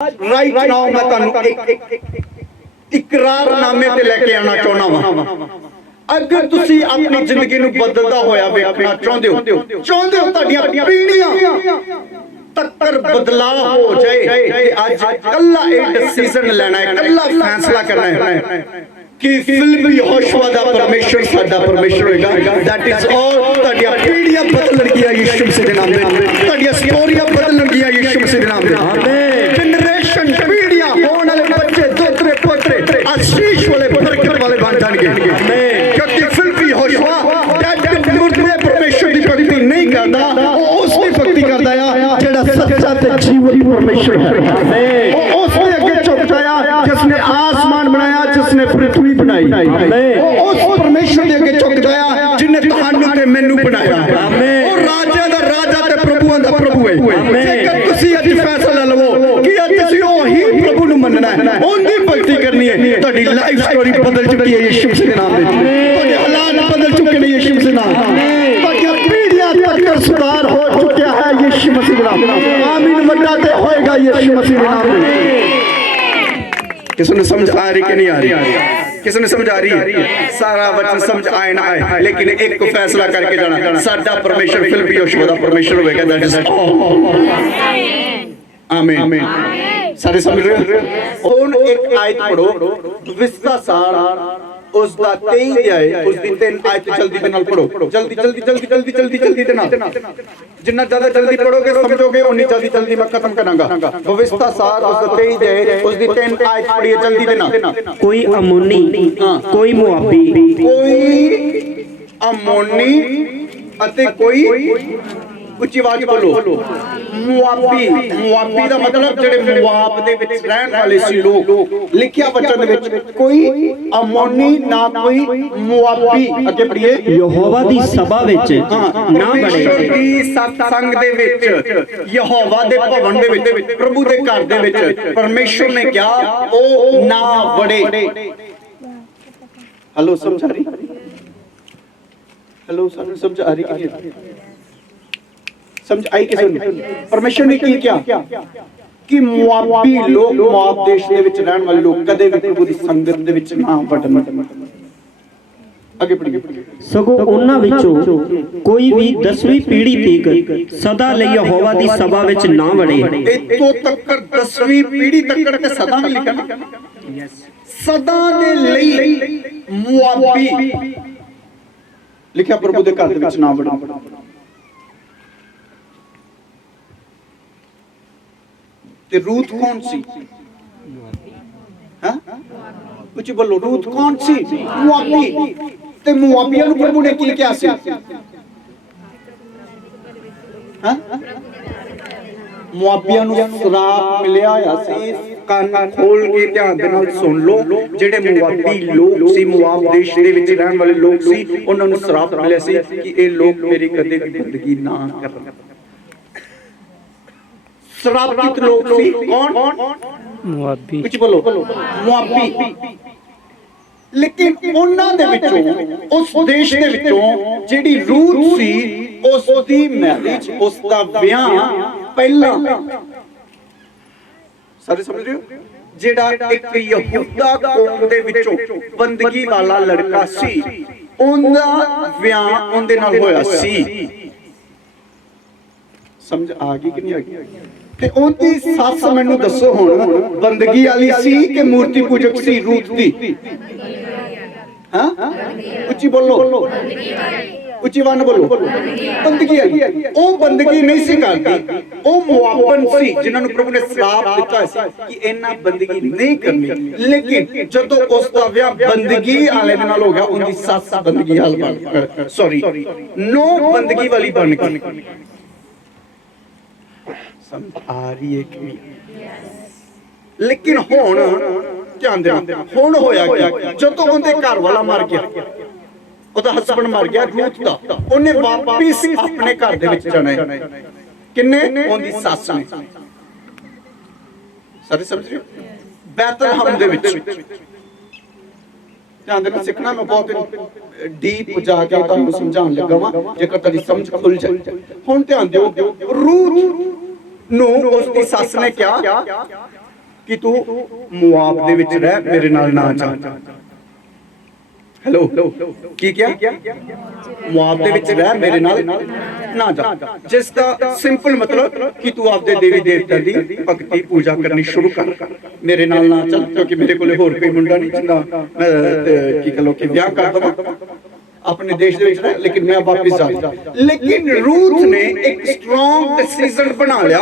Right now ਮੈਂ ਤੁਹਾਨੂੰ ਇੱਕ ਇਕਰਾਰਨਾਮੇ ਤੇ ਲੈ ਕੇ ਆਉਣਾ ਚਾਹੁੰਦਾ ਵਾਂ। ਅਗਰ ਤੁਸੀਂ ਆਪਣੀ ਜ਼ਿੰਦਗੀ ਨੂੰ ਬਦਲਦਾ ਹੋਇਆ ਵੇਖਣਾ ਚਾਹੁੰਦੇ ਹੋ ਚਾਹੁੰਦੇ ਹੋ ਤੁਹਾਡੀਆਂ ਪੀੜ੍ਹੀਆਂ ਤੱਕਰ ਬਦਲਾਅ ਹੋ ਜਾਏ ਤੇ ਅੱਜ ਕੱਲਾ ਇਹ ਡਿਸੀਜਨ ਲੈਣਾ ਹੈ ਕੱਲਾ ਫੈਸਲਾ ਕਰਨਾ ਹੈ। ਕਿ ਫਿਲਮ ਯਹੋਸ਼ੂਆ ਦਾ ਪਰਮੇਸ਼ਰ ਸਾਡਾ ਪਰਮੇਸ਼ਰ ਹੋਏਗਾ। ਦੈਟ ਇਜ਼ ਆਲ ਤੁਹਾਡੀਆਂ ਪੀੜ੍ਹੀਆਂ ਬਦਲਣਗੀਆਂ ਯਿਸੂ ਮਸੀਹ ਦੇ ਨਾਮ ਦੇ ਤੁਹਾਡੀਆਂ ਸਟੋਰੀਆਂ ਬਦਲਣਗੀਆਂ ਯਿਸੂ ਮਸੀਹ ਦੇ ਨਾਮ ਆਮੀਨ ਜਨਰੇਸ਼ਨ ਪੀੜ੍ਹੀਆਂ ਹੋਣ ਵਾਲੇ ਬੱਚੇ ਦੋਤਰੇ ਪੋਤਰੇ ਆਸ਼ੀਸ਼ ਵਾਲੇ ਬਰਕਤ ਵਾਲੇ ਬਣ ਜਾਣਗੇ ਆਮੀਨ ਕਿਉਂਕਿ ਫਿਲਮ ਯਹੋਸ਼ੂਆ ਡੈਡ ਮੁਰਦੇ ਪਰਮੇਸ਼ਰ ਦੀ ਭਗਤੀ ਨਹੀਂ ਕਰਦਾ ਉਹ ਉਸ ਦੀ ਭਗਤੀ ਕਰਦਾ ਆ ਜਿਹੜਾ ਸੱਚਾ ਤੇ ਜੀਵਨ ਪਰਮੇਸ਼ਰ ਹੈ ਆਮੀਨ ਉਹ ਉਸ ਦੇ ਅੱਗੇ ਝੁਕਦਾ ਆ ਜਿਸ ਨੇ ਆਸਮਾਨ ਬਣਾਇਆ ਜਿਸ ਨੇ ਪ੍ਰithvi ਬਣਾਈ ਉਹ ਉਸ ਪਰਮੇਸ਼ਰ ਦੇ ਅੱਗੇ ਝੁਕਦਾ ਆ ਜਿਨੇ ਤੁਹਾਨੂੰ ਤੇ ਮੈਨੂੰ ਬਣਾਇਆ ਆਮੀਨ ਉਹ ਰਾਜਿਆਂ ਦਾ ਰਾਜਾ ਤੇ ਪ੍ਰਭੂਆਂ ਦਾ ਪ੍ਰਭੂ ਹੈ ਜੇਕਰ ਤੁਸੀਂ ਅੱਜ ਫੈਸਲਾ ਲਵੋ ਕਿ ਅੱਜ ਤੁਸੀਂ ਉਹੀ ਪ੍ਰਭੂ ਨੂੰ ਮੰਨਣਾ ਹੈ ਉਹਦੀ ਭਗਤੀ ਕਰਨੀ ਹੈ ਤੁਹਾਡੀ ਲਾਈਫ ਸਟੋਰੀ ਬਦਲ ਚੁੱਕੀ ਹੈ ਯਿਸੂ ਮਸੀਹ ਦੇ ਨਾਮ ਵਿੱਚ ਤੁਹਾਡੇ ਹਾਲਾਤ ਬਦਲ ਚੁੱਕੇ ਨੇ ਯਿਸੂ ਮਸੀਹ ਦੇ ਨਾਮ ਤੁਹਾਡੀਆਂ ਪੀੜ੍ਹੀਆਂ ਤੱਕ ਸੁਧਾਰ ਹੋ ਚੁੱਕਿਆ ਹੈ ਯਿਸੂ ਮਸੀਹ ਦੇ ਨਾਮ ਆਮੀਨ ਵੱਡਾ ਤੇ ਹੋਏਗਾ ਯਿਸੂ ਮਸੀਹ ਦੇ ਨਾਮ ਵਿੱਚ ਕਿਸ ਨੂੰ ਸਮਝ ਆ ਰਹੀ ਕਿ ਨਹੀਂ ਆ ਰਹੀ ਕਿਸ ਨੂੰ ਸਮਝ ਆ ਰਹੀ ਹੈ ਸਾਰਾ ਵਚਨ ਸਮਝ ਆਏ ਨਾ ਆਏ ਲੇਕਿਨ ਇੱਕ ਫੈਸਲਾ ਕਰਕੇ ਜਾਣਾ ਸਾਡਾ ਪਰਮੇਸ਼ਰ ਫਿਲਪੀ ਯੋਸ਼ੂਆ ਦਾ ਪਰਮੇਸ਼ਰ ਹੋਵੇਗਾ ਦੈਟ ਇਜ਼ ਆਮੀਨ ਸਾਰੇ ਸਮਝ ਰਹੇ ਹੋ ਹੁਣ ਇੱਕ ਆਇਤ ਪੜੋ ਵਿਸਤਾ ਸਾਰ ਉਸ ਦਾ 23 ਅਧਿਆਏ ਉਸ ਦੀ ਤਿੰਨ ਆਇਤ ਜਲਦੀ ਦੇ ਨਾਲ ਪੜੋ। ਜਲਦੀ ਜਲਦੀ ਜਲਦੀ ਜਲਦੀ ਜਲਦੀ ਜਲਦੀ ਦੇ ਨਾਲ। ਜਿੰਨਾ ਜ਼ਿਆਦਾ ਜਲਦੀ ਪੜੋਗੇ ਸਮਝੋਗੇ ਉਨੀ ਜਲਦੀ ਜਲਦੀ ਮੈਂ ਖਤਮ ਕਰਾਂਗਾ। ਵਿਸਤਾ ਸਾਰ ਉਸ ਦਾ 23 ਅਧਿਆਏ ਉਸ ਦੀ ਤਿੰਨ ਆਇਤ ਪੜੀਏ ਜਲਦੀ ਦੇ ਨਾਲ। ਕੋਈ ਅਮੋਨੀ ਹਾਂ। ਕੋਈ ਮੁਆਬੀ ਕੋਈ ਅਮੋਨੀ ਅਤੇ ਕੋਈ ਉੱਚੀ ਆਵਾਜ਼ ਬੋਲੋ। ਮੁਆਬੀ ਮੁਆਬੀ ਦਾ ਮਤਲਬ ਜਿਹੜੇ ਮੁਆਬ ਦੇ ਵਿੱਚ ਰਹਿਣ ਵਾਲੇ ਸੀ ਲੋਕ ਲਿਖਿਆ ਵਚਨ ਦੇ ਵਿੱਚ ਕੋਈ ਅਮੋਨੀ ਨਾ ਕੋਈ ਮੁਆਬੀ ਅੱਗੇ ਪੜੀਏ ਯਹੋਵਾ ਦੀ ਸਭਾ ਵਿੱਚ ਨਾ ਬੜੇ ਦੀ ਸਤਸੰਗ ਦੇ ਵਿੱਚ ਯਹੋਵਾ ਦੇ ਭਵਨ ਦੇ ਵਿੱਚ ਪ੍ਰਭੂ ਦੇ ਘਰ ਦੇ ਵਿੱਚ ਪਰਮੇਸ਼ਰ ਨੇ ਕਿਹਾ ਉਹ ਨਾ ਵੜੇ। ਹਲੋ ਸਮਝ ਆ ਰਹੀ? ਹਲੋ ਸਾਨੂੰ ਸਮਝ ਆ ਰਹੀ ਕਿ ਨਹੀਂ? ਸਮਝ ਆਈ ਕਿਸੇ ਨੂੰ ਪਰਮੇਸ਼ਰ ਨੇ ਕੀ ਕਿਹਾ? ਕਿ ਮੁਆਬੀ ਲੋਕ ਮੁਆਬ ਦੇਸ਼ ਦੇ ਵਿੱਚ ਰਹਿਣ ਵਾਲੇ ਲੋਕ ਕਦੇ ਵੀ ਪ੍ਰਭੂ ਦੀ ਸੰਗਤ ਦੇ ਵਿੱਚ ਨਾ ਵੜਨ। ਅੱਗੇ ਪੜੀਏ ਸਗੋਂ ਉਹਨਾਂ ਵਿੱਚੋਂ ਕੋਈ ਵੀ 10ਵੀਂ ਪੀੜ੍ਹੀ ਤੀਕ ਸਦਾ ਲਈ ਯਹੋਵਾ ਦੀ ਸਭਾ ਵਿੱਚ ਨਾ ਵੜੇ। ਇਤੋਂ ਤੱਕ 10ਵੀਂ ਪੀੜ੍ਹੀ ਤੱਕ ਤੇ ਸਦਾ ਵੀ ਲਿਖਿਆ ਨਾ। ਸਦਾ ਦੇ ਲਈ ਮੁਆਬੀ ਲਿਖਿਆ ਪ੍ਰਭੂ ਦੇ ਘਰ ਦੇ ਵਿੱਚ ਨਾ ਵੜੋ ਤੇ ਰੂਥ ਕੌਣ ਸੀ? ਹਾਂ? ਕੁਝ ਬੋਲੋ ਰੂਥ ਕੌਣ ਸੀ? ਮੁਆਬੀ ਤੇ ਮੁਆਬੀਆਂ ਨੂੰ ਪ੍ਰਭੂ ਨੇ ਕੀ ਕਿਹਾ ਸੀ? ਹਾਂ? ਮੁਆਬੀਆਂ ਨੂੰ ਸਰਾਪ ਮਿਲਿਆ ਹੋਇਆ ਸੀ। ਕੰਨ ਖੋਲ ਕੇ ਧਿਆਨ ਦੇ ਨਾਲ ਸੁਣ ਲਓ। ਜਿਹੜੇ ਮੁਆਬੀ ਲੋਕ ਸੀ ਮੁਆਬ ਦੇਸ਼ ਦੇ ਵਿੱਚ ਰਹਿਣ ਵਾਲੇ ਲੋਕ ਸੀ, ਉਹਨਾਂ ਨੂੰ ਸਰਾਪ ਮਿਲਿਆ ਸੀ ਕਿ ਇਹ ਲੋਕ ਮੇਰੀ ਕਦੇ ਵੀ ਬੰਦਗੀ ਨਾ ਕਰਨ। ਸਰਾਪਿਤ ਲੋਕ ਸੀ। ਕੌਣ? ਮੁਆਬੀ। ਕੁਝ ਬੋਲੋ। ਮੁਆਬੀ। ਲੇਕਿਨ ਉਹਨਾਂ ਦੇ ਵਿੱਚੋਂ ਉਸ ਦੇਸ਼ ਦੇ ਵਿੱਚੋਂ ਜਿਹੜੀ ਰੂਥ ਸੀ ਉਸ ਦੀ ਮੈਰਿਜ ਉਸ ਦਾ ਵਿਆਹ ਪਹਿਲਾਂ ਸਾਰੇ ਸਮਝ ਰਹੇ ਹੋ? ਜਿਹੜਾ ਇੱਕ ਯਹੂਦਾ ਕੌਮ ਦੇ ਵਿੱਚੋਂ ਬੰਦਗੀ ਵਾਲਾ ਲੜਕਾ ਸੀ ਉਹਦਾ ਵਿਆਹ ਉਹਦੇ ਨਾਲ ਹੋਇਆ ਸੀ। ਸਮਝ ਆ ਗਈ ਕਿ ਨਹੀਂ ਆ ਗਈ? ਤੇ ਉਹਦੀ ਸੱਸ ਮੈਨੂੰ ਦੱਸੋ ਹੁਣ, ਬੰਦਗੀ ਵਾਲੀ ਸੀ ਕਿ ਮੂਰਤੀ ਪੂਜਕ ਸੀ ਰੂਤ ਦੀ? ਹਾਂ? ਉੱਚੀ ਬੋਲੋ। ਉੱਚੀ ਵਨ ਬੋਲੋ। ਬੰਦਗੀ ਵਾਲੀ। ਉਹ ਬੰਦਗੀ ਨਹੀਂ ਸੀ ਕਰਦੀ। ਉਹ ਮੁਆਬਨ ਸੀ, ਜਿਨ੍ਹਾਂ ਨੂੰ ਪ੍ਰਭੂ ਨੇ ਸਰਾਪ ਦਿੱਤਾ ਸੀ ਕਿ ਇਹਨਾਂ ਬੰਦਗੀ ਨਹੀਂ ਕਰਨੀ। ਲੇਕਿਨ ਜਦੋਂ ਉਸ ਦਾ ਵਿਆਹ ਬੰਦਗੀ ਵਾਲੇ ਦੇ ਨਾਲ ਹੋ ਗਿਆ, ਉਹਦੀ ਸੱਸ ਬੰਦਗੀ ਵਾਲ ਬਣ ਸੌਰੀ ਨੋ ਬੰਦਗੀ ਵਾਲੀ ਬਣ ਗਈ। ਸਮਝ ਆ ਰਹੀ ਹੈ ਕਿ ਲੇਕਿਨ ਹੁਣ ਧਿਆਨ ਦੇਣਾ ਹੁਣ ਹੋਇਆ ਕੀ? ਜਦੋਂ ਉਹਦੇ ਘਰ ਵਾਲਾ ਮਰ ਗਿਆ ਉਹਦਾ ਹਸਬੰਡ ਮਰ ਗਿਆ ਰੂਤ ਦਾ ਉਹਨੇ ਵਾਪਸ ਆਪਣੇ ਘਰ ਦੇ ਵਿੱਚ ਜਾਣਾ ਹੈ। ਕਿੰਨੇ? ਉਹਦੀ ਸੱਸ ਨੇ। ਸਾਰੇ ਸਮਝ ਰਹੇ ਹੋ? ਬੈਤਲਹਮ ਦੇ ਵਿੱਚ। ਧਿਆਨ ਦੇਣਾ ਸਿੱਖਣਾ ਮੈਂ ਬਹੁਤ ਡੀਪ ਜਾ ਕੇ ਤੁਹਾਨੂੰ ਸਮਝਾਉਣ ਲੱਗਾ ਵਾਂ ਜੇਕਰ ਤੁਹਾਡੀ ਸਮਝ ਖੁੱਲ ਜਾਏ। ਹੁਣ ਧਿਆਨ ਦਿਓ ਰੂਤ ਨੂੰ ਉਸ ਦੀ ਸੱਸ ਨੇ ਕਿਹਾ ਕਿ ਤੂੰ ਮੁਆਬ ਦੇ ਵਿੱਚ ਰਹਿ, ਮੇਰੇ ਨਾਲ ਨਾ ਜਾ। ਹੈਲੋ ਕੀ ਕਿਹਾ? ਮੁਆਬ ਦੇ ਵਿੱਚ ਰਹਿ, ਮੇਰੇ ਨਾਲ ਨਾ ਜਾ। ਜਿਸ ਦਾ ਸਿੰਪਲ ਮਤਲਬ ਕਿ ਤੂੰ ਆਪਦੇ ਦੇਵੀ ਦੇਵਤਾ ਦੀ ਭਗਤੀ ਪੂਜਾ ਕਰਨੀ ਸ਼ੁਰੂ ਕਰ। ਮੇਰੇ ਨਾਲ ਨਾ ਚੱਲ, ਕਿਉਂਕਿ ਮੇਰੇ ਕੋਲੇ ਹੋਰ ਕੋਈ ਮੁੰਡਾ ਨਹੀਂ ਜਿੰਦਾ, ਮੈਂ ਤੇ ਕੀ ਕਹੋ ਕਿ ਵਿਆਹ ਕਰ ਦਵਾਂ। ਆਪਣੇ ਦੇਸ਼ ਦੇ ਵਿੱਚ ਰਹਿ ਲੇਕਿਨ ਮੈਂ ਵਾਪਸ ਜਾ ਲੇਕਿਨ ਰੂਥ ਨੇ ਇੱਕ ਸਟਰੋਂਗ ਡਿਸੀਜਨ ਬਣਾ ਲਿਆ।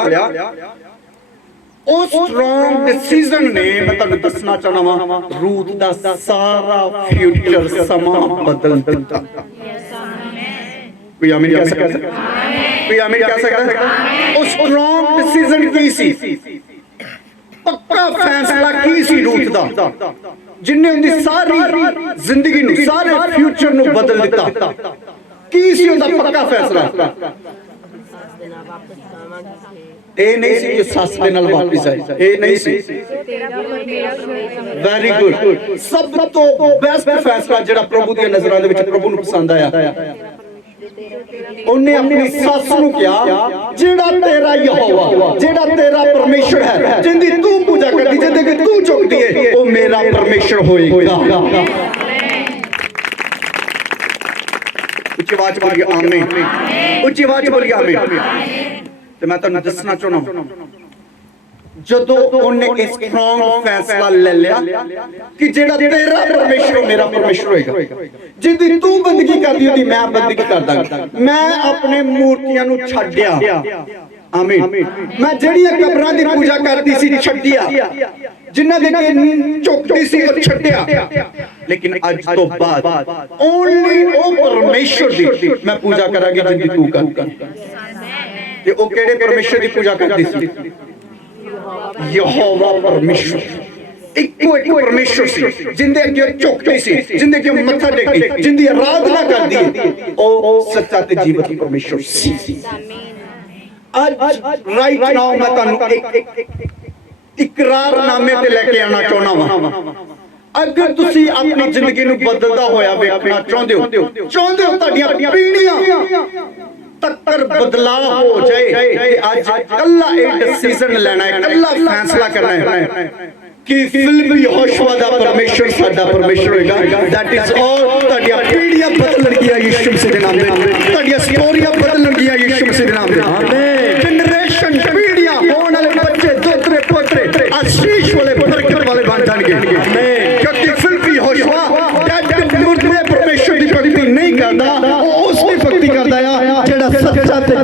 ਉਹ ਸਟਰੋਂਗ ਡਿਸੀਜਨ ਨੇ, ਮੈਂ ਤੁਹਾਨੂੰ ਦੱਸਣਾ ਚਾਹਣਾ ਵਾਂ ਰੂਥ ਦਾ ਸਾਰਾ ਫਿਊਚਰ ਸਮਾਂ ਬਦਲ ਦਿੱਤਾ। ਕੋਈ ਆਮੀਨ ਕਹਿ ਸਕਦਾ? ਕੋਈ ਆਮੀਨ ਕਹਿ ਸਕਦਾ? ਉਹ ਸਟਰੋਂਗ ਡਿਸੀਜਨ ਕੀ ਸੀ? ਪੱਕਾ ਫੈਸਲਾ ਕੀ ਸੀ ਰੂਥ ਦਾ? ਜਿਨੇ ਉਹਦੀ ਸਾਰੀ ਜ਼ਿੰਦਗੀ ਨੂੰ, ਸਾਰੇ ਫਿਊਚਰ ਨੂੰ ਬਦਲ ਦਿੱਤਾ। ਕੀ ਸੀ ਉਹਦਾ ਪੱਕਾ ਫੈਸਲਾ? ਇਹ ਨਹੀਂ ਸੀ ਕਿ ਸੱਸ ਦੇ ਨਾਲ ਵਾਪਸ ਆਏ। ਇਹ ਨਹੀਂ ਸੀ। ਵੈਰੀ ਗੁੱਡ ਸਭ ਤੋਂ ਬੈਸਟ ਫੈਸਲਾ ਜਿਹੜਾ ਪ੍ਰਭੂ ਦੀਆਂ ਨਜ਼ਰਾਂ ਦੇ ਵਿੱਚ ਪ੍ਰਭੂ ਨੂੰ ਪਸੰਦ ਆਇਆ। ਉਹਨੇ ਆਪਣੀ ਸੱਸ ਨੂੰ ਕਿਹਾ ਜਿਹੜਾ ਤੇਰਾ ਯਹੋਵਾ ਜਿਹੜਾ ਤੇਰਾ ਪਰਮੇਸ਼ਰ ਹੈ ਜਿੰਦੀ ਤੂੰ ਪੂਜਾ ਕਰਦੀ ਜਿੰਦੇ ਕਿ ਤੂੰ ਚੁੱਕਦੀ ਹੈ ਉਹ ਮੇਰਾ ਪਰਮੇਸ਼ਰ ਹੋਏਗਾ। ਉੱਚੀ ਆਵਾਜ਼ ਬੋਲੀਏ ਆਮੀਨ। ਉੱਚੀ ਆਵਾਜ਼ ਬੋਲੀਏ ਆਮੀਨ। ਤੇ ਮੈਂ ਤੁਹਾਨੂੰ ਦੱਸਣਾ ਚਾਹੁੰਦਾ ਜਦੋਂ ਉਹਨੇ ਇੱਕ ਸਟਰੋਂਗ ਫੈਸਲਾ ਲੈ ਲਿਆ ਕਿ ਜਿਹੜਾ ਤੇਰਾ ਪਰਮੇਸ਼ਰ ਮੇਰਾ ਪਰਮੇਸ਼ਰ ਹੋਏਗਾ। ਜਿੰਦੀ ਤੂੰ ਬੰਦਗੀ ਕਰਦੀ ਉਹਦੀ ਮੈਂ ਬੰਦਗੀ ਕਰਦਾ ਮੈਂ ਆਪਣੇ ਮੂਰਤੀਆਂ ਨੂੰ ਛੱਡਿਆ। ਆਮੀਨ। ਮੈਂ ਜਿਹੜੀਆਂ ਕਬਰਾਂ ਦੀ ਪੂਜਾ ਕਰਦੀ ਸੀ, ਛੱਡਿਆ। ਜਿਨ੍ਹਾਂ ਦੇ ਕੇ ਝੁਕਦੀ ਸੀ, ਉਹ ਛੱਡਿਆ। ਲੇਕਿਨ ਅੱਜ ਤੋਂ ਬਾਅਦ ਓਨਲੀ ਉਹ ਪਰਮੇਸ਼ਰ ਦੀ ਮੈਂ ਪੂਜਾ ਕਰਾਂਗੀ, ਜਿੰਦੀ ਤੂੰ ਕਰਦੀ ਤੇ ਉਹ ਕਿਹੜੇ ਪਰਮੇਸ਼ਰ ਦੀ ਪੂਜਾ ਕਰਦੀ ਸੀ? ਯਹੋਵਾ ਪਰਮੇਸ਼ਰ। ਇੱਕੋ ਇੱਕ ਪਰਮੇਸ਼ਰ ਸੀ, ਜਿੰਦੇ ਅੱਗੇ ਝੁਕਦੀ ਸੀ, ਜਿੰਦੇ ਅੱਗੇ ਮੱਥਾ ਟੇਕਦੀ, ਜਿੰਦੀ ਆਰਾਧਨਾ ਕਰਦੀ। ਉਹ ਸੱਚਾ ਤੇ ਜੀਵਤ ਪਰਮੇਸ਼ਰ ਸੀ। ਅੱਜ ਰਾਈਟ ਨਾਓ ਮੈਂ ਤੁਹਾਨੂੰ ਇੱਕ ਇਕਰਾਰਨਾਮੇ ਤੇ ਲੈ ਕੇ ਆਣਾ ਚਾਹੁੰਦਾ ਵਾਂ। ਅਗਰ ਤੁਸੀਂ ਆਪਣੀ ਜ਼ਿੰਦਗੀ ਨੂੰ ਬਦਲਦਾ ਹੋਇਆ ਵੇਖਣਾ ਚਾਹੁੰਦੇ ਹੋ ਚਾਹੁੰਦੇ ਹੋ ਤੁਹਾਡੀਆਂ ਪੀੜੀਆਂ ਤੱਕਰ ਬਦਲਾਅ ਹੋ ਜਾਏ ਤੇ ਅੱਜ ਕੱਲਾ ਇਹ ਡਿਸੀਜਨ ਲੈਣਾ ਹੈ ਕੱਲਾ ਫੈਸਲਾ ਕਰਨਾ ਹੈ। ਕਿ ਫਿਲਮ ਯਹੋਸ਼ੂਆ ਦਾ ਪਰਮੇਸ਼ਰ ਸਾਡਾ ਪਰਮੇਸ਼ਰ ਹੋਏਗਾ। ਦੈਟ ਇਜ਼ ਆਲ ਤੁਹਾਡੀਆਂ ਪੀੜ੍ਹੀਆਂ ਬਦਲਣਗੀਆਂ ਯਿਸੂ ਮਸੀਹ ਦੇ ਨਾਮ ਦੇ ਤੁਹਾਡੀਆਂ ਸਟੋਰੀਆਂ ਬਦਲਣਗੀਆਂ ਯਿਸੂ ਮਸੀਹ ਦੇ ਨਾਮ ਦੇ ਆਮੀਨ ਜਨਰੇਸ਼ਨ ਪੀੜ੍ਹੀਆਂ ਹੋਣ ਵਾਲੇ ਬੱਚੇ ਦੋਤਰੇ ਪੋਤਰੇ ਆਸ਼ੀਸ਼ ਵਾਲੇ ਬਰਕਤ ਵਾਲੇ ਬਣ ਜਾਣਗੇ ਆਮੀਨ ਕਿਉਂਕਿ ਫਿਲਮ ਯਹੋਸ਼ੂਆ ਡੈਡ ਮੁਰਦੇ ਪਰਮੇਸ਼ਰ ਦੀ ਭਗਤੀ ਨਹੀਂ ਕਰਦਾ ਉਹ ਉਸ ਦੀ ਭਗਤੀ ਕਰਦਾ ਆ ਜਿਹੜਾ ਸੱਚਾ ਤੇ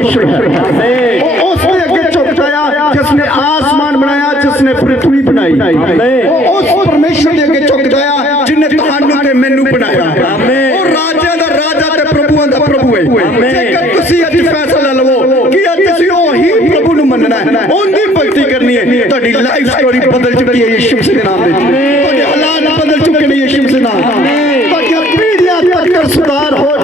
ਜੀਵਨ ਪਰਮੇਸ਼ਰ ਹੈ ਆਮੀਨ ਉਹ ਉਸ ਦੇ ਅੱਗੇ ਝੁਕਦਾ ਆ ਜਿਸ ਨੇ ਆਸਮਾਨ ਬਣਾਇਆ ਜਿਸ ਨੇ ਪ੍ਰithvi ਬਣਾਈ ਉਹ ਉਸ ਪਰਮੇਸ਼ਰ ਦੇ ਅੱਗੇ ਝੁਕਦਾ ਆ ਜਿਨੇ ਤੁਹਾਨੂੰ ਤੇ ਮੈਨੂੰ ਬਣਾਇਆ ਉਹ ਰਾਜਿਆਂ ਦਾ ਰਾਜਾ ਤੇ ਪ੍ਰਭੂਆਂ ਦਾ ਪ੍ਰਭੂ ਹੈ ਜੇਕਰ ਤੁਸੀਂ ਅੱਜ ਫੈਸਲਾ ਲਵੋ ਕਿ ਅੱਜ ਤੁਸੀਂ ਉਹੀ ਪ੍ਰਭੂ ਨੂੰ ਮੰਨਣਾ ਹੈ ਉਹਦੀ ਭਗਤੀ ਕਰਨੀ ਹੈ ਤੁਹਾਡੀ ਲਾਈਫ ਸਟੋਰੀ ਬਦਲ ਚੁੱਕੀ ਹੈ ਯਿਸੂ ਮਸੀਹ ਦੇ ਨਾਮ ਵਿੱਚ ਤੁਹਾਡੇ ਹਾਲਾਤ ਬਦਲ ਚੁੱਕੇ ਨੇ ਯਿਸੂ ਮਸੀਹ ਦੇ ਨਾਮ ਤੁਹਾਡੀਆਂ ਪੀੜ੍ਹੀਆਂ ਤੱਕ ਸੁਧਾਰ ਹੋ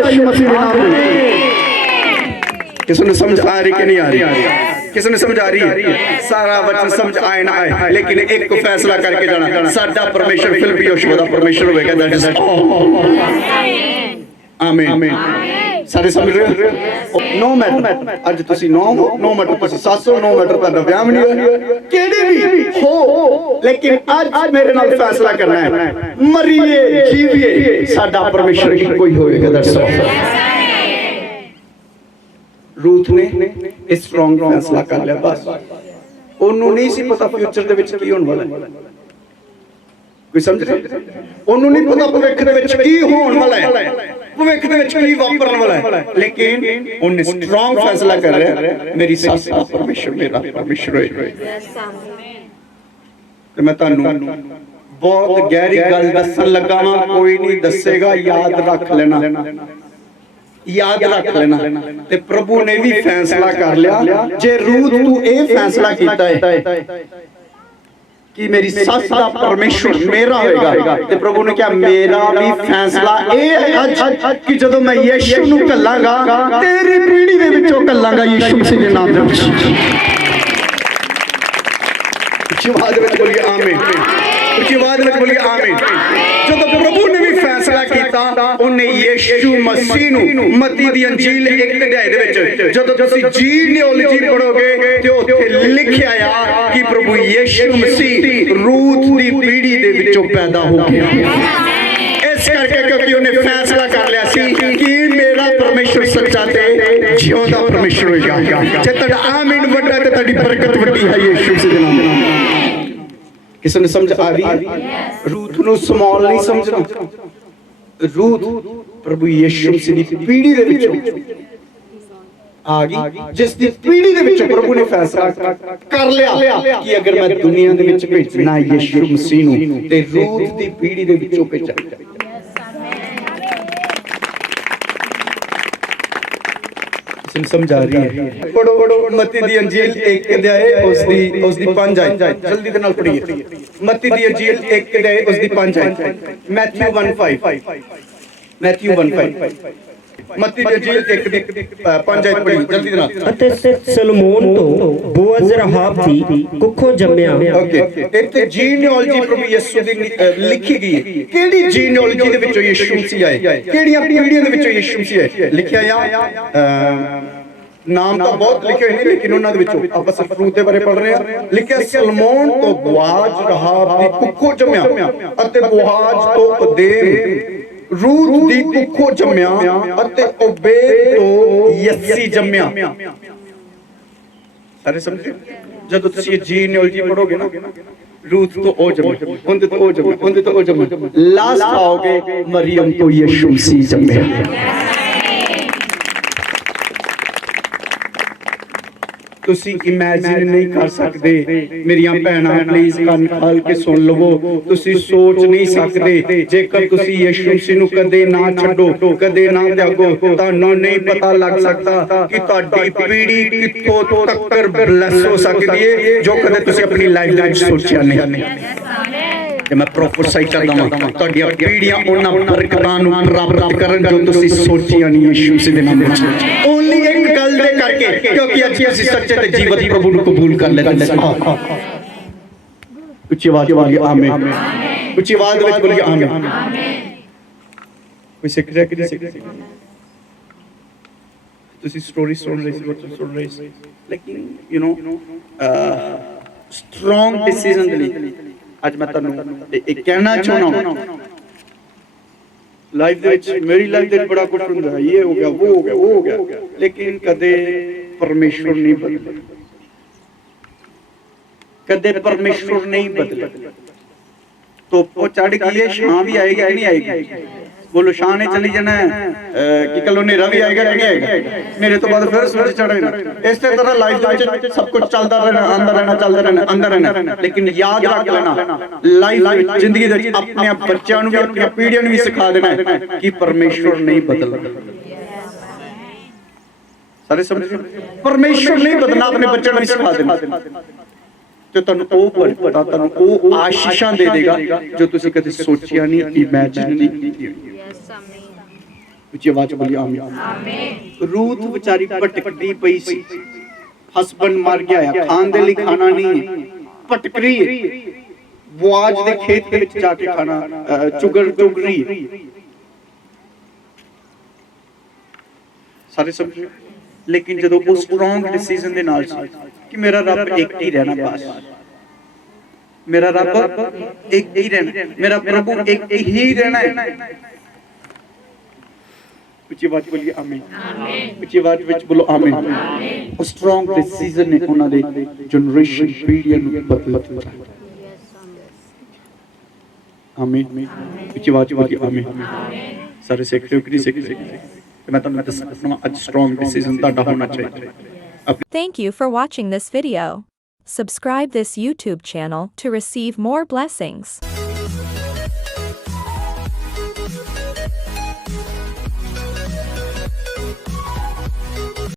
ਹੋਏਗਾ ਯਿਸੂ ਮਸੀਹ ਦੇ ਨਾਮ ਵਿੱਚ ਕਿਸ ਨੂੰ ਸਮਝ ਆ ਰਹੀ ਕਿ ਨਹੀਂ ਆ ਰਹੀ ਕਿਸ ਨੂੰ ਸਮਝ ਆ ਰਹੀ ਹੈ ਸਾਰਾ ਵਚਨ ਸਮਝ ਆਏ ਨਾ ਆਏ ਲੇਕਿਨ ਇੱਕ ਫੈਸਲਾ ਕਰਕੇ ਜਾਣਾ ਸਾਡਾ ਪਰਮੇਸ਼ਰ ਫਿਲਪੀ ਯੋਸ਼ੂਆ ਦਾ ਪਰਮੇਸ਼ਰ ਹੋਵੇਗਾ ਦੈਟ ਇਜ਼ ਆਮੀਨ ਸਾਰੇ ਸਮਝ ਰਹੇ ਹੋ? No matter. ਅੱਜ ਤੁਸੀਂ ਨੋ ਹੋ, ਨੋ ਮੈਟਰ ਤੁਸੀਂ ਸੱਸ ਹੋ, ਨੋ ਮੈਟਰ ਤੁਹਾਡਾ ਵਿਆਹ ਵੀ ਨਹੀਂ ਹੋਇਆ ਕਿਹੜੀ ਵੀ ਹੋ, ਲੇਕਿਨ ਅੱਜ ਮੇਰੇ ਨਾਲ ਫੈਸਲਾ ਕਰਨਾ ਹੈ। ਮਰੀਏ, ਜੀਵੀਏ, ਸਾਡਾ ਪਰਮੇਸ਼ਰ ਇੱਕੋ ਹੀ ਹੋਵੇਗਾ ਦੈਟਸ ਰੂਥ ਨੇ ਇਹ ਸਟਰੋਂਗ ਫੈਸਲਾ ਕਰ ਲਿਆ, ਬਸ। ਉਹਨੂੰ ਨਹੀਂ ਸੀ ਪਤਾ ਫਿਊਚਰ ਦੇ ਵਿੱਚ ਕੀ ਹੋਣ ਵਾਲਾ ਹੈ। ਕੋਈ ਸਮਝ ਰਿਹਾ ਉਹਨੂੰ ਨਹੀਂ ਪਤਾ ਭਵਿੱਖ ਦੇ ਵਿੱਚ ਕੀ ਹੋਣ ਵਾਲਾ ਹੈ। ਭਵਿੱਖ ਦੇ ਵਿੱਚ ਕੀ ਵਾਪਰਨ ਵਾਲਾ ਹੈ ਲੇਕਿਨ ਉਹਨੇ ਸਟਰੋਂਗ ਫੈਸਲਾ ਕਰ ਲਿਆ ਮੇਰੀ ਸੱਸ ਦਾ ਪਰਮੇਸ਼ਰ ਮੇਰਾ ਪਰਮੇਸ਼ਰ ਹੋਏ ਤੇ ਮੈਂ ਤੁਹਾਨੂੰ ਬਹੁਤ ਗਹਿਰੀ ਗੱਲ ਦੱਸਣ ਲੱਗਾ ਵਾਂ ਕੋਈ ਨਹੀਂ ਦੱਸੇਗਾ ਯਾਦ ਰੱਖ ਲੈਣਾ ਯਾਦ ਰੱਖ ਲੈਣਾ ਤੇ ਪ੍ਰਭੂ ਨੇ ਵੀ ਫੈਸਲਾ ਕਰ ਲਿਆ ਜੇ ਰੂਤ ਤੂੰ ਇਹ ਫੈਸਲਾ ਕੀਤਾ ਹੈ ਕਿ ਮੇਰੀ ਸੱਸ ਦਾ ਪਰਮੇਸ਼ਰ ਮੇਰਾ ਹੋਏਗਾ ਤੇ ਪ੍ਰਭੂ ਨੇ ਕਿਹਾ ਮੇਰਾ ਵੀ ਫੈਸਲਾ ਇਹ ਹੈ ਅੱਜ ਕਿ ਜਦੋਂ ਮੈਂ ਯੀਸ਼ੂ ਨੂੰ ਕੱਲਾਂਗਾ ਤੇਰੀ ਪੀੜ੍ਹੀ ਦੇ ਵਿੱਚੋਂ ਕੱਲਾਂਗਾ ਯੀਸ਼ੂ ਮਸੀਹ ਦੇ ਨਾਮ ਦੇ ਵਿੱਚ ਉੱਚੀ ਆਵਾਜ਼ ਵਿੱਚ ਬੋਲੀਏ ਆਮੀਨ ਉੱਚੀ ਆਵਾਜ਼ ਵਿੱਚ ਬੋਲੀਏ ਆਮੀਨ ਜਦੋਂ ਪ੍ਰਭੂ ਨੇ ਵੀ ਫੈਸਲਾ ਕੀਤਾ ਉਹਨੇ ਯੀਸ਼ੂ ਮਸੀਹ ਨੂੰ ਮਤੀ ਦੀ ਅੰਜੀਲ ਇੱਕ ਅਧਿਆਇ ਦੇ ਵਿੱਚ ਜਦੋਂ ਤੁਸੀਂ ਜੀਨੀਓਲੋਜੀ ਪੜੋਗੇ ਤੇ ਉੱਥੇ ਲਿਖਿਆ ਆ ਕਿ ਪ੍ਰਭੂ ਯੀਸ਼ੂ ਮਸੀਹ ਰੂਥ ਦੀ ਪੀੜ੍ਹੀ ਦੇ ਵਿੱਚੋਂ ਪੈਦਾ ਹੋ ਗਿਆ। ਇਸ ਕਰਕੇ ਕਿਉਂਕਿ ਉਹਨੇ ਫੈਸਲਾ ਕਰ ਲਿਆ ਸੀ ਕਿ ਮੇਰਾ ਪਰਮੇਸ਼ਰ ਸੱਚਾ ਤੇ ਜਿਉਂਦਾ ਪਰਮੇਸ਼ਰ ਹੋਏਗਾ। ਜੇ ਤੁਹਾਡਾ ਆਮੀਨ ਵੱਡਾ ਤੇ ਤੁਹਾਡੀ ਬਰਕਤ ਵੱਡੀ ਹੈ ਯੀਸ਼ੂ ਮਸੀਹ ਦੇ ਨਾਮ ਨਾਲ ਕਿਸੇ ਨੂੰ ਸਮਝ ਆ ਰਹੀ ਹੈ? ਰੂਥ ਨੂੰ ਸਮਾਲ ਨਹੀਂ ਸਮਝਣਾ। ਰੂਥ ਪ੍ਰਭੂ ਯੀਸ਼ੂ ਮਸੀਹ ਦੀ ਪੀੜੀ ਦੇ ਵਿੱਚੋਂ ਆ ਗਈ, ਜਿਸ ਦੀ ਪੀੜ੍ਹੀ ਦੇ ਵਿੱਚ ਪ੍ਰਭੂ ਨੇ ਫੈਸਲਾ ਕਰ ਲਿਆ ਕਿ ਅਗਰ ਮੈਂ ਦੁਨੀਆ ਦੇ ਵਿੱਚ ਭੇਜਣਾ ਯੀਸ਼ੂ ਮਸੀਹ ਨੂੰ, ਤੇ ਰੂਹ ਦੀ ਪੀੜੀ ਦੇ ਵਿੱਚੋਂ ਭੇਜਾਂਗਾ ਸਿਮ ਸਮਝ ਰਹੀ ਹੈ। ਪੜੋ ਮਤੀ ਦੀ ਅੰਜੀਲ ਇੱਕ ਅਧਿਆਏ ਉਸ ਦੀ ਉਸ ਦੀ ਪੰਜ ਆਈ ਜਲਦੀ ਦੇ ਨਾਲ ਪੜੀਏ ਮਤੀ ਦੀ ਅੰਜੀਲ ਇੱਕ ਅਧਿਆਏ ਉਸ ਦੀ ਪੰਜ ਆਈ ਮੈਥਿਊ 1:5 ਮੈਥਿਊ 1:5 ਮਤੀ ਦੀ ਅੰਜੀਲ ਇੱਕ ਦੀ ਅ, ਪੰਜ ਆਈ ਪੜੀ ਜਲਦੀ ਦੇ ਨਾਲ ਅਤੇ ਸਲਮੋਨ ਤੋਂ ਬੋਅਜ਼ ਰਹਾਬ ਦੀ ਕੁੱਖੋਂ ਜੰਮਿਆ। ਓਕੇ ਇੱਥੇ ਜੀਨੀਓਲੋਜੀ ਪ੍ਰਭੂ ਯਿਸੂ ਦੀ ਲਿ- ਅ, ਲਿਖੀ ਗਈ ਹੈ। ਕਿਹੜੀ ਜੀਨੀਓਲੋਜੀ ਦੇ ਵਿੱਚੋਂ ਯਿਸੂ ਮਸੀਹ ਆਏ? ਕਿਹੜੀਆਂ ਪੀੜ੍ਹੀਆਂ ਦੇ ਵਿੱਚੋਂ ਯਿਸੂ ਮਸੀਹ ਆਏ? ਲਿਖਿਆ ਆ ਨਾਮ ਤਾਂ ਬਹੁਤ ਲਿਖੇ ਹੋਏ ਨੇ ਲੇਕਿਨ ਉਹਨਾਂ ਦੇ ਵਿੱਚੋਂ ਆਪਾਂ ਸਿਰਫ ਰੂਤ ਦੇ ਬਾਰੇ ਪੜ੍ਹ ਰਹੇ ਹਾਂ। ਲਿਖਿਆ ਸਲਮੋਨ ਤੋਂ ਬੁਆਜ ਰਹਾਬ ਦੀ ਕੁੱਖੋਂ ਜੰਮਿਆ ਅਤੇ ਬੁਆਜ ਤੋਂ ਉਦੇਰ ਰੂਤ ਦੀ ਕੁੱਖੋਂ ਜੰਮਿਆ ਅਤੇ ਉਬੇਦ ਤੋਂ ਯੱਸੀ ਜੰਮਿਆ। ਸਾਰੇ ਸਮਝੇ? ਜਦੋਂ ਤੁਸੀਂ ਇਹ ਜੀਨੀਓਲੋਜੀ ਪੜੋਗੇ ਨਾ ਰੂਥ ਤੋਂ ਉਹ ਜੰਮੇ ਉਹਦੇ ਤੋਂ ਉਹ ਜੰਮੇ ਉਹਦੇ ਤੋਂ ਉਹ ਜੰਮੇ ਲਾਸਟ ਆਓਗੇ ਮਰੀਮ ਤੋਂ ਯਿਸੂ ਮਸੀਹ ਜੰਮੇ ਤੁਸੀਂ ਇਮੇਜਿਨ ਨਹੀਂ ਕਰ ਸਕਦੇ। ਮੇਰੀਆਂ ਭੈਣਾਂ ਪਲੀਜ਼ ਕੰਨ ਖਾਲ ਕੇ ਸੁਣ ਲਵੋ। ਤੁਸੀਂ ਸੋਚ ਨਹੀਂ ਸਕਦੇ। ਜੇਕਰ ਤੁਸੀਂ ਯਿਸੂ ਮਸੀਹ ਨੂੰ ਕਦੇ ਨਾ ਛੱਡੋ ਕਦੇ ਨਾ ਤਿਆਗੋ ਤੁਹਾਨੂੰ ਨਹੀਂ ਪਤਾ ਲੱਗ ਸਕਦਾ ਕਿ ਤੁਹਾਡੀ ਪੀੜ੍ਹੀ ਕਿੱਥੋਂ ਤੱਕ ਬਲੈਸ ਹੋ ਸਕਦੀ ਹੈ ਜੋ ਕਦੇ ਤੁਸੀਂ ਆਪਣੀ ਲਾਈਫ ਦੇ ਵਿੱਚ ਸੋਚਿਆ ਨਹੀਂ। ਤੇ ਮੈਂ ਪ੍ਰੋਫੈਸਾਈ ਕਰਦਾ ਹਾਂ ਤੁਹਾਡੀਆਂ ਪੀੜ੍ਹੀਆਂ ਉਹਨਾਂ ਬਰਕਤਾਂ ਨੂੰ ਪ੍ਰਾਪਤ ਕਰਨ ਜੋ ਤੁਸੀਂ ਸੋਚੀਆਂ ਨਹੀਂ ਯਿਸੂ ਮਸੀਹ ਦੇ ਨਾਮ ਵਿੱਚ ਓਨਲੀ ਇੱਕ ਕਰਕੇ ਕਿਉਂਕਿ ਅੱਜ ਅਸੀਂ ਸੱਚੇ ਤੇ ਜੀਵਤ ਪ੍ਰਭੂ ਨੂੰ ਕਬੂਲ ਕਰ ਲੈਂਦੇ ਹਾਂ। ਉੱਚੀ ਆਵਾਜ਼ ਬੋਲੀਏ ਆਮੀਨ। ਉੱਚੀ ਆਵਾਜ਼ ਵਿੱਚ ਬੋਲੀਏ ਆਮੀਨ। ਕੋਈ ਸਿੱਖ ਰਿਹਾ ਕਿ ਨਹੀਂ ਸਿੱਖ। ਰਿਹਾ ਤੁਸੀਂ ਸਟੋਰੀ ਸੁਣ ਰਹੇ ਸੀ ਬੱਚੇ ਸੁਣ ਰਹੇ ਸੀ। ਲੇਕਿਨ ਯੂ نو ਸਟਰੋਂਗ ਡਿਸੀਜਨ ਦੇ ਲਈ ਅੱਜ ਮੈਂ ਤੁਹਾਨੂੰ ਇਹ ਇਹ ਕਹਿਣਾ ਚਾਹੁੰਦਾ ਹਾਂ। ਲਾਈਫ ਦੇ ਵਿੱਚ ਮੇਰੀ ਲਾਈਫ ਦੇ ਵਿੱਚ ਬੜਾ ਕੁਝ ਹੁੰਦਾ ਹੈ। ਇਹ ਹੋ ਗਿਆ, ਉਹ ਹੋ ਗਿਆ, ਉਹ ਹੋ ਗਿਆ। ਲੇਕਿਨ ਕਦੇ ਪਰਮੇਸ਼ਵਰ ਨਹੀਂ ਬਦਲੇ ਕਦੇ ਪਰਮੇਸ਼ਵਰ ਨਹੀਂ ਬਦਲੇ ਧੁੱਪ ਚੜ ਗਈ ਹੈ ਛਾਂ ਵੀ ਆਏਗੀ ਨਹੀਂ ਆਏਗੀ? ਬੋਲੋ ਛਾਂ ਚਲੀ ਜਾਣਾ ਕਿ ਕੱਲ ਹਨੇਰਾ ਵੀ ਆਏਗਾ ਨਹੀਂ ਆਏਗਾ। ਮੇਰੇ ਤੋਂ ਬਾਅਦ ਫਿਰ ਸੂਰਜ ਚੜ੍ਹੇਗਾ ਇਸੇ ਤਰ੍ਹਾਂ ਲਾਈਫ ਦੇ ਵਿੱਚ ਸਭ ਕੁਝ ਚੱਲਦਾ ਰਹਿਣਾ ਆਂਦਾ ਰਹਿਣਾ, ਚੱਲਦਾ ਰਹਿਣਾ ਅੰਦਰ ਰਹਿਣਾ। ਲੇਕਿਨ ਯਾਦ ਰੱਖ ਲੈਣਾ ਲਾਈਫ ਜ਼ਿੰਦਗੀ ਦੇ ਵਿੱਚ ਆਪਣੇ ਬੱਚਿਆਂ ਨੂੰ ਵੀ ਆਪਣੀਆਂ ਪੀੜ੍ਹੀਆਂ ਨੂੰ ਵੀ ਸਿਖਾ ਦੇਣਾ ਕਿ ਪਰਮੇਸ਼ਵਰ ਨਹੀਂ ਬਦਲਦਾ। ਸਾਰੇ ਸਮਝ ਪਰਮੇਸ਼ਵਰ ਨਹੀਂ ਬਦਲਣਾ, ਆਪਣੇ ਬੱਚਿਆਂ ਨੂੰ ਵੀ ਸਿਖਾ ਦੇਣਾ। ਤੇ ਤੁਹਾਨੂੰ ਉਹ ਬੜਾ ਤੁਹਾਨੂੰ ਉਹ ਆਸ਼ੀਸ਼ਾਂ ਦੇ ਦੇਗਾ ਜੋ ਤੁਸੀਂ ਕਦੇ ਸੋਚਿਆ ਨਹੀਂ ਇਮੇਜਿਨ ਨਹੀਂ ਕੀਤੀ। ਉੱਚੀ ਆਵਾਜ਼ ਬੋਲੀ ਆਮੀਨ। ਆਮੀਨ। ਰੂਥ ਵਿਚਾਰੀ ਭਟਕਦੀ ਪਈ ਸੀ। ਹਸਬੰਡ ਮਰ ਗਿਆ ਆ। ਖਾਣ ਦੇ ਲਈ ਖਾਣਾ ਨਹੀਂ ਹੈ। ਭਟਕ ਰਹੀ ਹੈ। ਬੁਆਜ ਦੇ ਖੇਤ ਦੇ ਵਿੱਚ ਜਾ ਕੇ ਖਾਣਾ ਚੁਗਰ ਚੁਗ ਰਹੀ ਹੈ। ਸਾਰੇ ਸਮਝੋ? ਲੇਕਿਨ ਜਦੋਂ ਉਹ ਸਟਰੋਂਗ ਡਿਸੀਜਨ ਦੇ ਨਾਲ ਸੀ ਕਿ ਮੇਰਾ ਰੱਬ ਇੱਕ ਹੀ ਰਹਿਣਾ ਬਸ। ਮੇਰਾ ਰੱਬ ਇੱਕ ਹੀ ਰਹਿਣਾ। ਮੇਰਾ ਪ੍ਰਭੂ ਇੱਕ ਹੀ ਰਹਿਣਾ ਹੈ। ਉੱਚੀ ਆਵਾਜ਼ ਬੋਲੀਏ ਆਮੀਨ ਆਮੀਨ ਉੱਚੀ ਆਵਾਜ਼ ਵਿੱਚ ਬੋਲੋ ਆਮੀਨ ਆਮੀਨ ਉਹ ਸਟਰੋਂਗ ਡਿਸੀਜਨ ਨੇ ਉਹਨਾਂ ਦੇ ਜਨਰੇਸ਼ਨ ਪੀੜ੍ਹੀਆਂ ਨੂੰ ਬਦਲ ਦਿੱਤਾ ਆਮੀਨ ਉੱਚੀ ਆਵਾਜ਼ ਬੋਲੀਏ ਆਮੀਨ ਸਾਰੇ ਸਿੱਖ ਰਹੇ ਹੋ ਕਿ ਨਹੀਂ ਸਿੱਖ ਰਹੇ ਤੇ ਮੈਂ ਤੁਹਾਨੂੰ ਦੱਸਣਾ ਅੱਜ ਸਟਰੋਂਗ ਡਿਸੀਜਨ ਤੁਹਾਡਾ ਹੋਣਾ ਚਾਹੀਦਾ Thank you for watching this video. Subscribe this YouTube channel to receive more blessings.